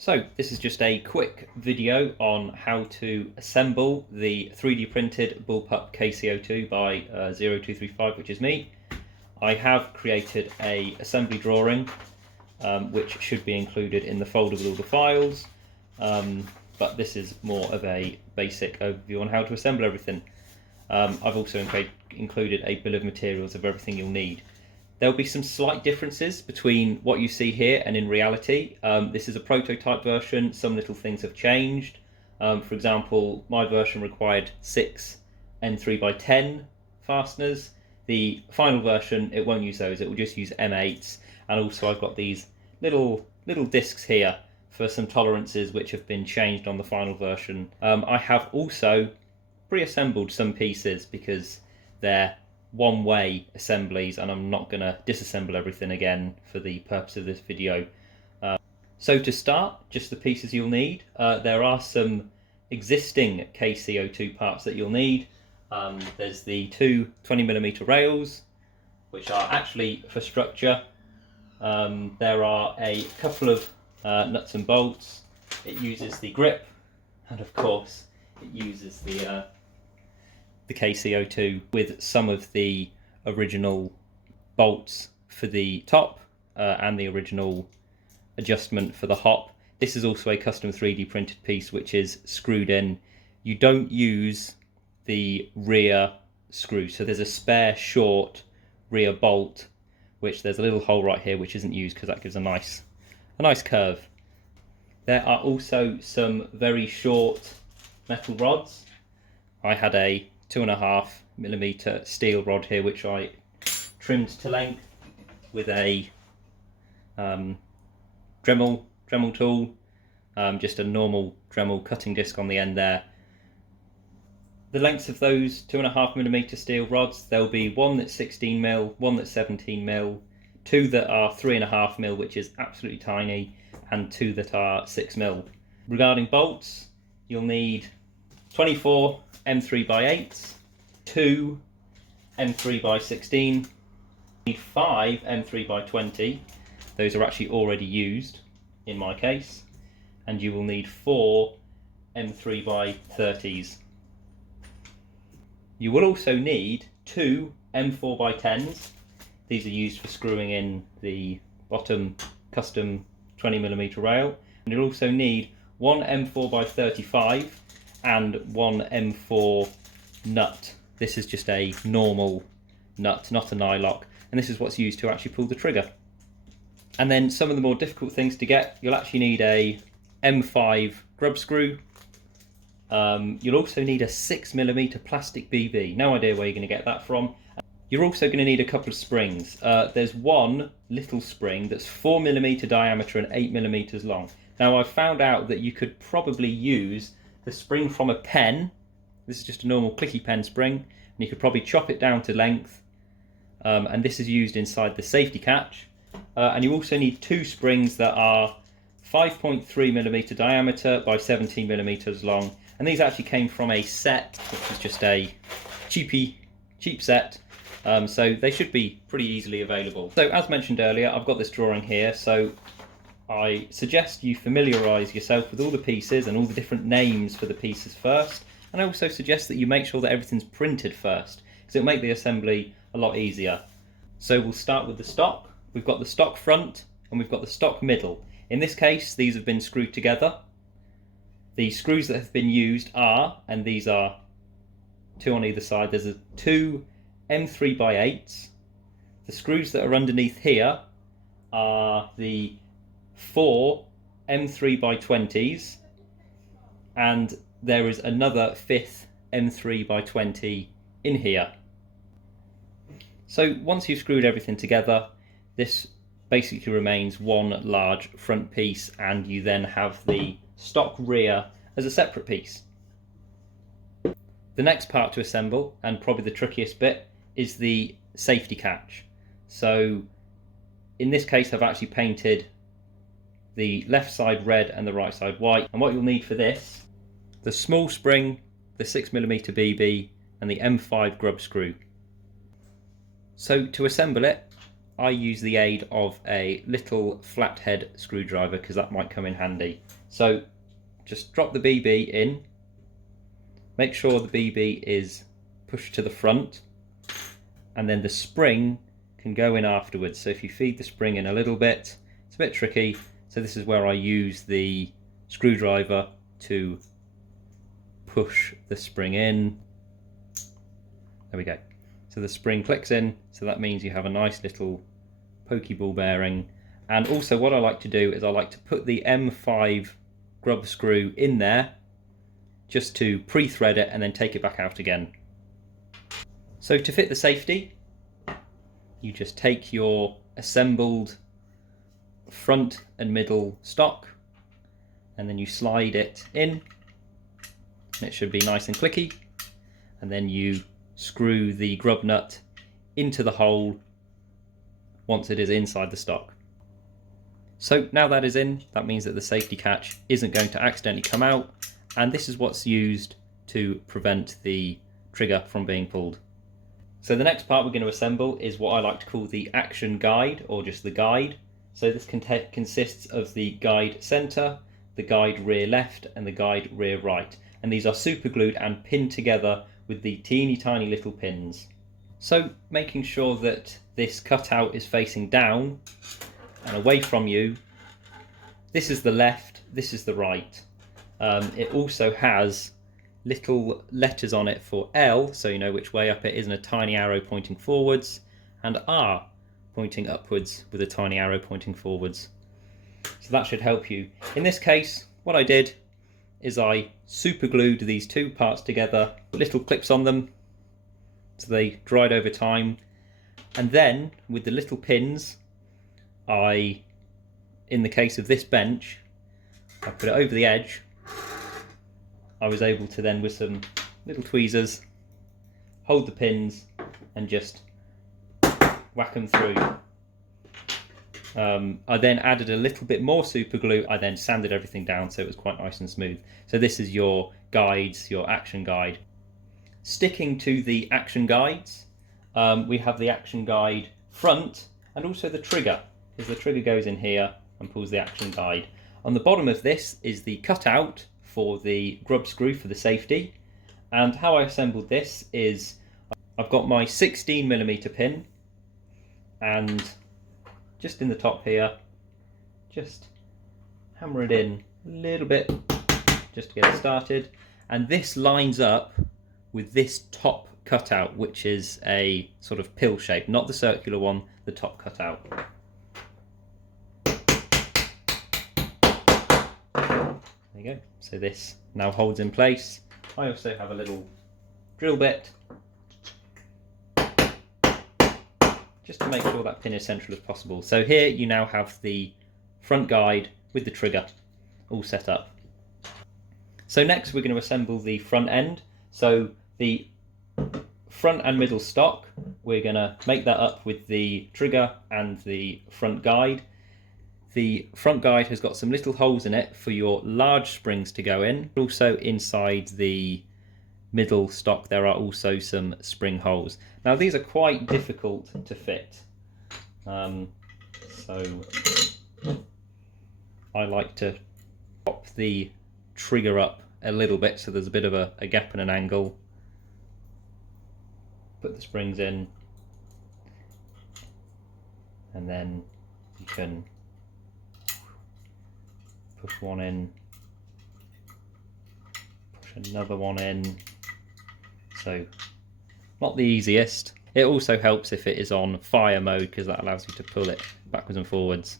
So this is just a quick video on how to assemble the 3D printed Bullpup KC-02 by 0235, which is me. I have created a assembly drawing which should be included in the folder with all the files, but this is more of a basic overview on how to assemble everything. I've also included a bill of materials of everything you'll need. There'll be some slight differences between what you see here and in reality. This is a prototype version. Some little things have changed. For example, my version required 6 M3x10 fasteners. The final version, it won't use those. It will just use M8s. And also I've got these little discs here for some tolerances which have been changed on the final version. I have also pre-assembled some pieces because they're one-way assemblies and I'm not going to disassemble everything again for the purpose of this video. So to start, just the pieces you'll need. There are some existing KC-02 parts that you'll need. There's the two 20mm rails, which are actually for structure. There are a couple of nuts and bolts. It uses the grip, and of course it uses the KC-02 with some of the original bolts for the top and the original adjustment for the hop. This is also a custom 3D printed piece which is screwed in. You don't use the rear screw, so there's a spare short rear bolt, which there's a little hole right here which isn't used because that gives a nice curve. There are also some very short metal rods. I had a 2.5mm steel rod here which I trimmed to length with a Dremel tool, just a normal Dremel cutting disc on the end there. The lengths of those 2.5mm steel rods, there'll be one that's 16mm, one that's 17mm, two that are 3.5mm, which is absolutely tiny, and two that are 6mm. Regarding bolts, you'll need 24 M3x8s, 2 M3x16, 5 M3x20, those are actually already used in my case, and you will need 4 M3x30s. You will also need 2 M4x10s, these are used for screwing in the bottom custom 20mm rail, and you'll also need 1 M4x35 and 1 M4 nut. This is just a normal nut, not a nylock, and this is what's used to actually pull the trigger. And then some of the more difficult things to get, you'll actually need a M5 grub screw. You'll also need a 6mm plastic BB. No idea where you're going to get that from. You're also going to need a couple of springs. There's one little spring that's 4mm diameter and 8mm long. Now I've found out that you could probably use the spring from a pen. This is just a normal clicky pen spring, and you could probably chop it down to length, and this is used inside the safety catch. And you also need two springs that are 5.3mm diameter by 17mm long, and these actually came from a set which is just a cheap set, so they should be pretty easily available. So as mentioned earlier, I've got this drawing here, so I suggest you familiarise yourself with all the pieces and all the different names for the pieces first, and I also suggest that you make sure that everything's printed first, because it'll make the assembly a lot easier. So we'll start with the stock. We've got the stock front and we've got the stock middle. In this case, these have been screwed together. The screws that have been used are, and these are two on either side, there's two M3x8s. The screws that are underneath here are the 4 M3x20s, and there is another 5th M3x20 in here. So once you've screwed everything together, this basically remains one large front piece, and you then have the stock rear as a separate piece. The next part to assemble, and probably the trickiest bit, is the safety catch. So in this case I've actually painted the left side red and the right side white, and what you'll need for this, the small spring, the 6mm BB and the M5 grub screw. So to assemble it, I use the aid of a little flathead screwdriver because that might come in handy. So just drop the BB in, make sure the BB is pushed to the front, and then the spring can go in afterwards. So if you feed the spring in a little bit, it's a bit tricky, so this is where I use the screwdriver to push the spring in. There we go. So the spring clicks in, so that means you have a nice little pokey ball bearing. And also what I like to do is I like to put the M5 grub screw in there just to pre-thread it and then take it back out again. So to fit the safety, you just take your assembled front and middle stock and then you slide it in, and it should be nice and clicky, and then you screw the grub nut into the hole once it is inside the stock. So now that is in, that means that the safety catch isn't going to accidentally come out, and this is what's used to prevent the trigger from being pulled. So the next part we're going to assemble is what I like to call the action guide, or just the guide. So this consists of the guide center, the guide rear left, and the guide rear right. And these are super glued and pinned together with the teeny tiny little pins. So making sure that this cutout is facing down and away from you. This is the left, this is the right. It also has little letters on it for L, so you know which way up it is, and a tiny arrow pointing forwards, and R pointing upwards with a tiny arrow pointing forwards. So that should help you. In this case, what I did is I super glued these two parts together, put little clips on them so they dried over time, and then with the little pins, in the case of this bench, I put it over the edge. I was able to then, with some little tweezers, hold the pins and just whack them through. I then added a little bit more super glue. I then sanded everything down so it was quite nice and smooth. So this is your guides, your action guide. Sticking to the action guides, we have the action guide front and also the trigger, because the trigger goes in here and pulls the action guide. On the bottom of this is the cutout for the grub screw for the safety. And how I assembled this is I've got my 16mm pin, and just in the top here, just hammer it in a little bit just to get it started. And this lines up with this top cutout, which is a sort of pill shape, not the circular one, the top cutout. There you go. So this now holds in place. I also have a little drill bit just to make sure that pin is central as possible. So here you now have the front guide with the trigger all set up. So next we're going to assemble the front end. So the front and middle stock, we're going to make that up with the trigger and the front guide. The front guide has got some little holes in it for your large springs to go in. Also inside the middle stock there are also some spring holes. Now these are quite difficult to fit, so I like to pop the trigger up a little bit so there's a bit of a gap and an angle. Put the springs in, and then you can push one in, push another one in. So not the easiest. It also helps if it is on fire mode, because that allows you to pull it backwards and forwards.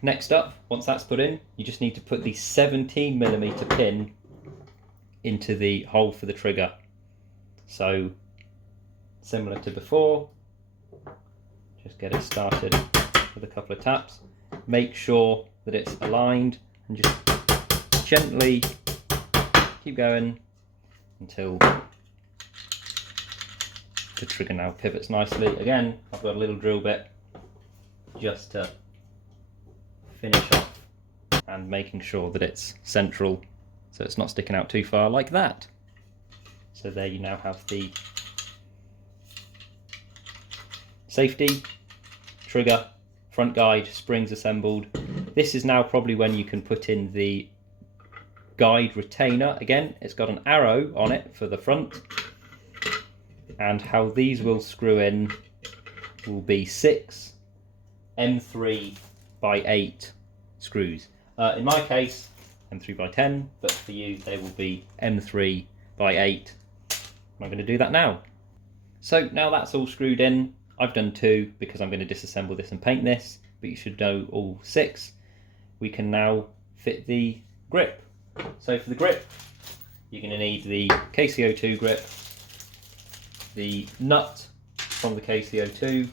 Next up, once that's put in, you just need to put the 17mm pin into the hole for the trigger. So similar to before, just get it started with a couple of taps. Make sure that it's aligned and just gently keep going until the trigger now pivots nicely. Again, I've got a little drill bit just to finish off and making sure that it's central so it's not sticking out too far like that. So there you now have the safety trigger, front guide, springs assembled. This is now probably when you can put in the guide retainer. Again, it's got an arrow on it for the front, and how these will screw in will be 6 M3 by 8 screws. In my case, M3 by 10, but for you they will be M3 by 8. I'm going to do that now. So now that's all screwed in. I've done 2 because I'm going to disassemble this and paint this, but you should know all 6. We can now fit the grip. So for the grip, you're going to need the KC-02 grip, the nut from the KC-02,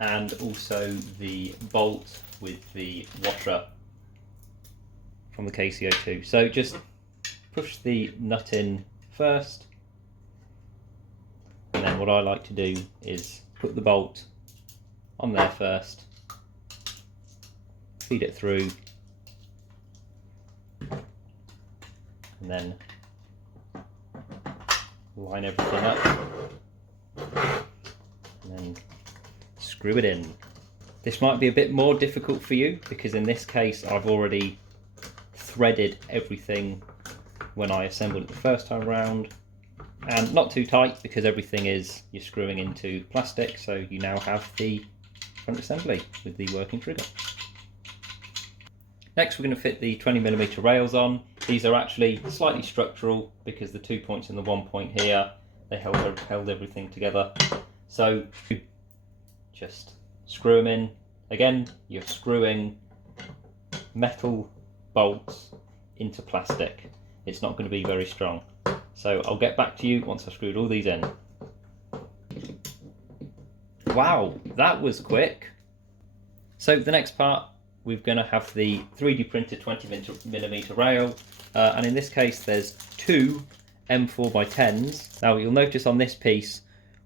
and also the bolt with the washer from the KC-02. So just push the nut in first, and then what I like to do is put the bolt on there first, feed it through, and then line everything up, and then screw it in. This might be a bit more difficult for you because in this case I've already threaded everything when I assembled it the first time around, and not too tight because everything is you're screwing into plastic, so you now have the front assembly with the working trigger. Next we're going to fit the 20mm rails on. These are actually slightly structural because the 2 points and the 1 point here, they held everything together. So just screw them in. Again, you're screwing metal bolts into plastic. It's not going to be very strong. So I'll get back to you once I've screwed all these in. Wow, that was quick. So the next part, we're going to have the 3D printed 20mm rail, and in this case there's 2 M4x10s. Now you'll notice on this piece,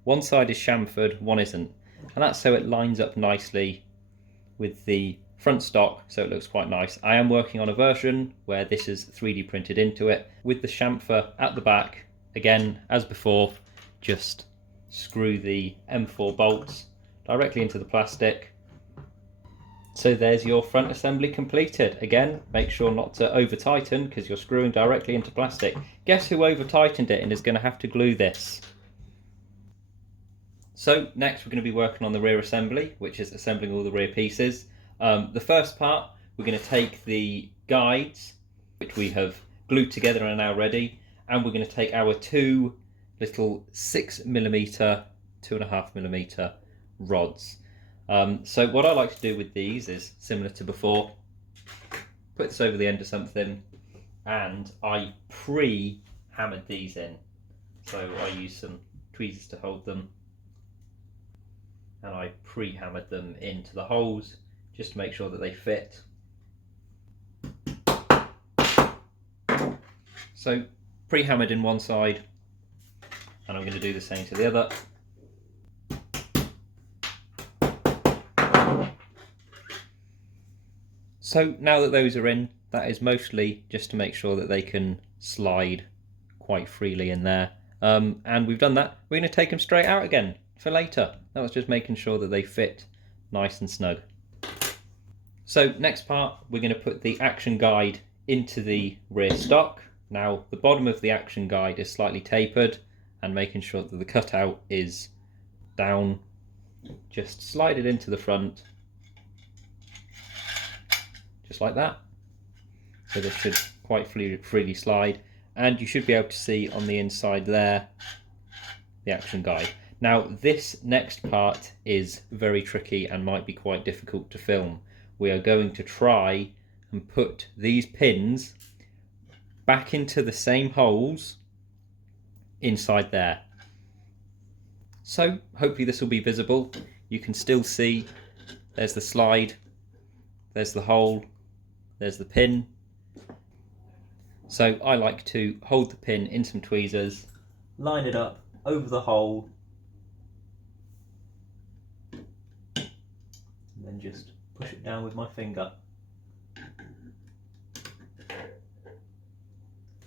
one side is chamfered, one isn't, and that's so it lines up nicely with the front stock, so it looks quite nice. I am working on a version where this is 3D printed into it with the chamfer at the back. Again, as before, just screw the M4 bolts directly into the plastic. So there's your front assembly completed. Again, make sure not to over tighten because you're screwing directly into plastic. Guess who over tightened it and is going to have to glue this? So next we're going to be working on the rear assembly, which is assembling all the rear pieces. The first part, we're going to take the guides, which we have glued together and are now ready, and we're going to take our 2 little 6mm, 2.5mm rods. So what I like to do with these is similar to before, put this over the end of something, and I pre-hammered these in. So I use some tweezers to hold them, and I pre-hammered them into the holes just to make sure that they fit. So pre-hammered in one side, and I'm going to do the same to the other. So now that those are in, that is mostly just to make sure that they can slide quite freely in there. And we've done that. We're going to take them straight out again for later. That was just making sure that they fit nice and snug. So next part, we're going to put the action guide into the rear stock. Now the bottom of the action guide is slightly tapered, and making sure that the cutout is down, just slide it into the front, just like that. So this should quite freely slide, and you should be able to see on the inside there the action guide. Now this next part is very tricky and might be quite difficult to film. We are going to try and put these pins back into the same holes inside there. So hopefully this will be visible. You can still see there's the slide, there's the hole, there's the pin. So I like to hold the pin in some tweezers, line it up over the hole, and then just push it down with my finger.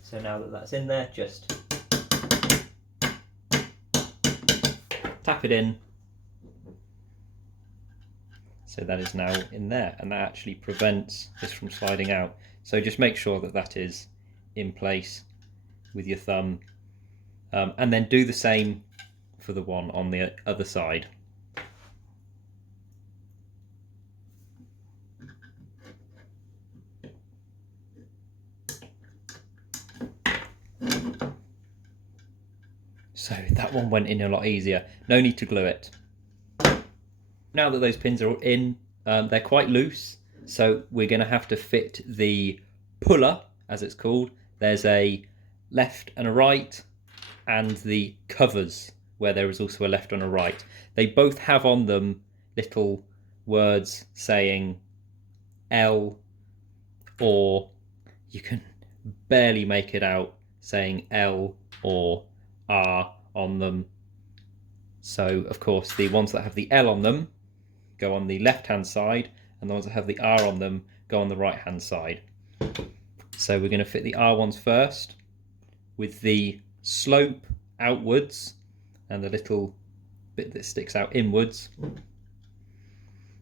So now that that's in there, just tap it in. So that is now in there, and that actually prevents this from sliding out. So just make sure that that is in place with your thumb, and then do the same for the one on the other side. So that one went in a lot easier. No need to glue it. Now that those pins are in, they're quite loose, so we're going to have to fit the puller, as it's called. There's a left and a right, and the covers, where there is also a left and a right. They both have on them little words saying L, or you can barely make it out, saying L or R on them. So of course the ones that have the L on them go on the left hand side, and the ones that have the R on them go on the right hand side. So we're going to fit the R ones first, with the slope outwards and the little bit that sticks out inwards.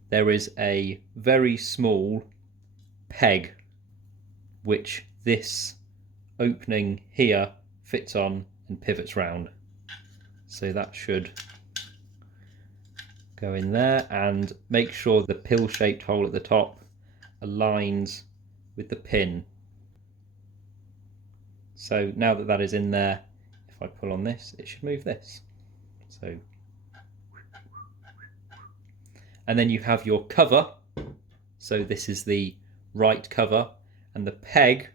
There is a very small peg which this opening here fits on and pivots round. So that should go in there, and make sure the pill-shaped hole at the top aligns with the pin. So now that that is in there, if I pull on this, it should move this. So, and then you have your cover. So this is the right cover, and the peg,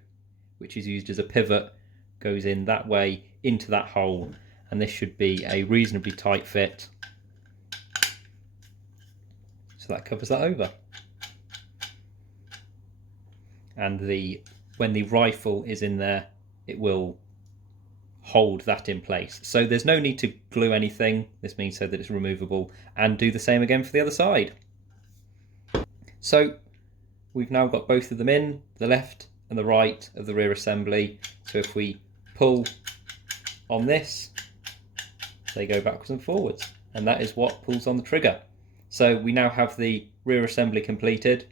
which is used as a pivot, goes in that way into that hole, and this should be a reasonably tight fit. So that covers that over. And when the rifle is in there, it will hold that in place. So there's no need to glue anything. This means so that it's removable, and do the same again for the other side. So we've now got both of them in, the left and the right of the rear assembly. So if we pull on this, they go backwards and forwards, and that is what pulls on the trigger. So we now have the rear assembly completed,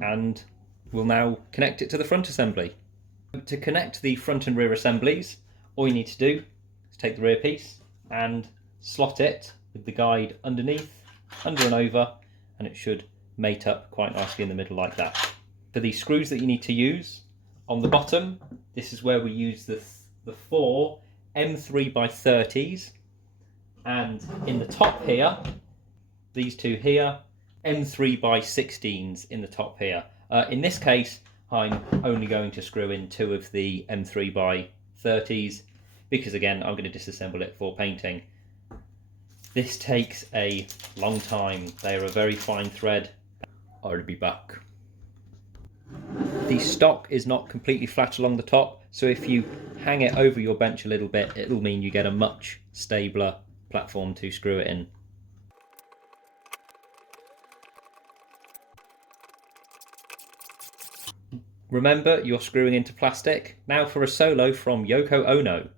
and we'll now connect it to the front assembly. To connect the front and rear assemblies, all you need to do is take the rear piece and slot it with the guide underneath, under and over, and it should mate up quite nicely in the middle like that. For the screws that you need to use, on the bottom, this is where we use the 4 M3x30's, and in the top here, these two here, M3x16's in the top here. In this case, I'm only going to screw in 2 of the M3x30's, because again, I'm going to disassemble it for painting. This takes a long time. They are a very fine thread. I'll be back. The stock is not completely flat along the top, so if you hang it over your bench a little bit, it'll mean you get a much stabler platform to screw it in. Remember, you're screwing into plastic. Now for a solo from Yoko Ono.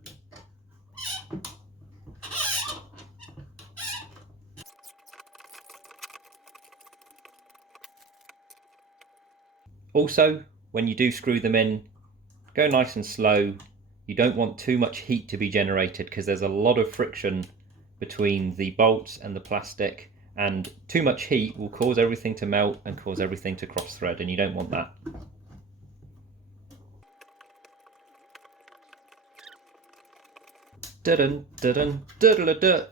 Also, when you do screw them in, go nice and slow. You don't want too much heat to be generated, because there's a lot of friction between the bolts and the plastic, and too much heat will cause everything to melt and cause everything to cross thread, and you don't want that. Dun dun dun dun dun dun.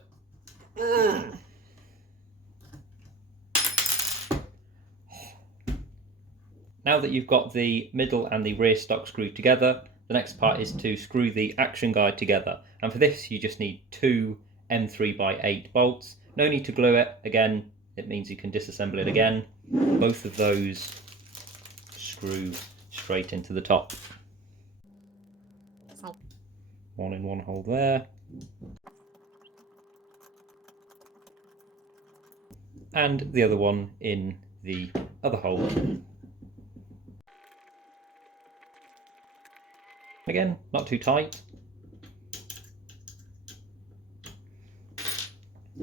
Now that you've got the middle and the rear stock screwed together, the next part is to screw the action guide together. And for this, you just need 2 M3x8 bolts. No need to glue it. Again, it means you can disassemble it again. Both of those screw straight into the top. One in one hole there. And the other one in the other hole. Again, not too tight.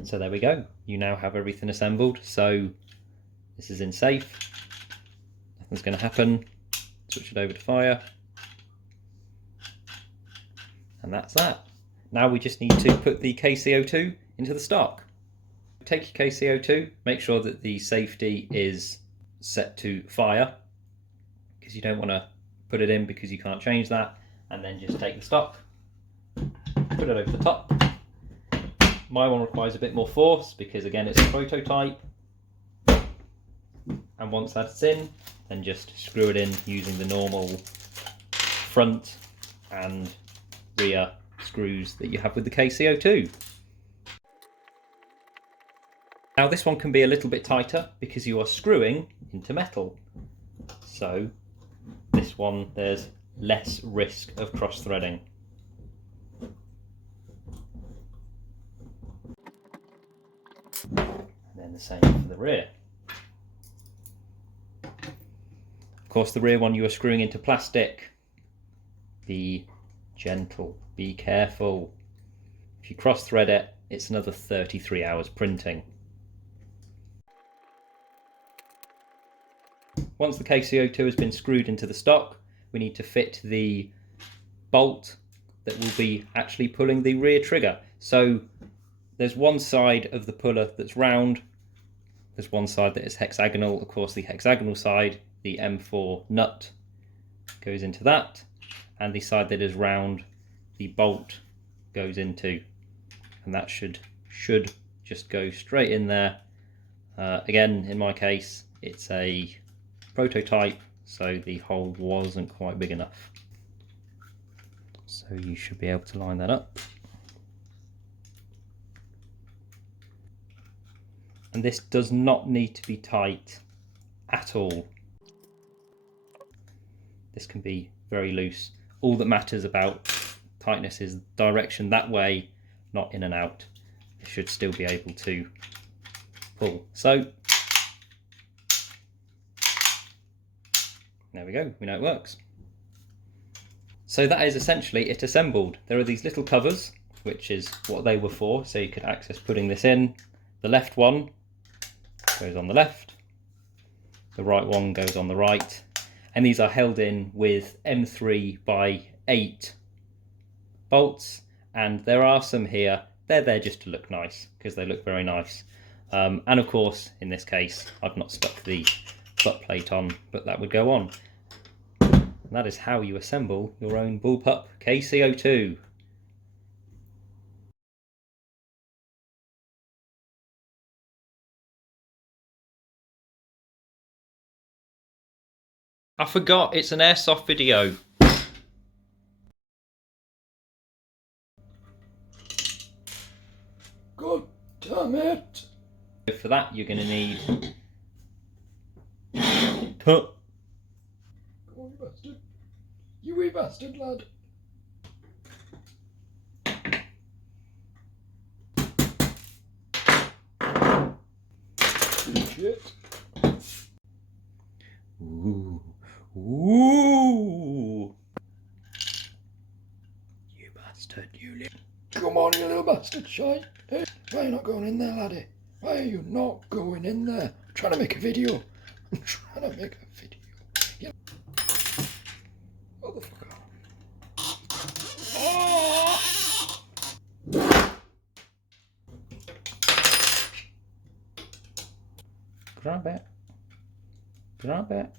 So there we go. You now have everything assembled. So This is in safe. Nothing's going to happen. Switch it over to fire. And that's that. Now we just need to put the KC-02 into the stock. Take your KC-02, make sure that the safety is set to fire, because you don't want to put it in because you can't change that, and then just take the stock, put it over the top. My one requires a bit more force because again it's a prototype, and once that's in, then just screw it in using the normal front and rear screws that you have with the KC-02. Now this one can be a little bit tighter because you are screwing into metal. So this one, there's less risk of cross-threading. And then the same for the rear. Of course, the rear one you are screwing into plastic. Be gentle, be careful. If you cross-thread it, it's another 33 hours printing. Once the KC-02 has been screwed into the stock, we need to fit the bolt that will be actually pulling the rear trigger. So there's one side of the puller that's round, there's one side that is hexagonal. Of course, the hexagonal side, the M4 nut goes into that, and the side that is round, the bolt goes into, and that should just go straight in there. Again, in my case, it's a prototype, so the hole wasn't quite big enough. So you should be able to line that up. And this does not need to be tight at all. This can be very loose. All that matters about tightness is direction that way, not in and out. It should still be able to pull. So there we go, we know it works. So that is essentially it assembled. There are these little covers, which is what they were for, so you could access putting this in. The left one goes on the left, the right one goes on the right, and these are held in with M3 by 8 bolts, and there are some here. They're there just to look nice, because they look very nice. And of course, in this case, I've not stuck the butt plate on, but that would go on. And that is how you assemble your own Bullpup KC-02. I forgot, it's an airsoft video. God damn it! For that, you're going to need... Go on, you bastard. You wee bastard, lad. Shit. Ooh. Ooh. You bastard, you little... Come on, you little bastard, shite. Hey, why are you not going in there, laddie? Why are you not going in there? I'm trying to make a video. I'm trying to make a video. Yeah. What the fuck? Oh! Grab it. Grab it.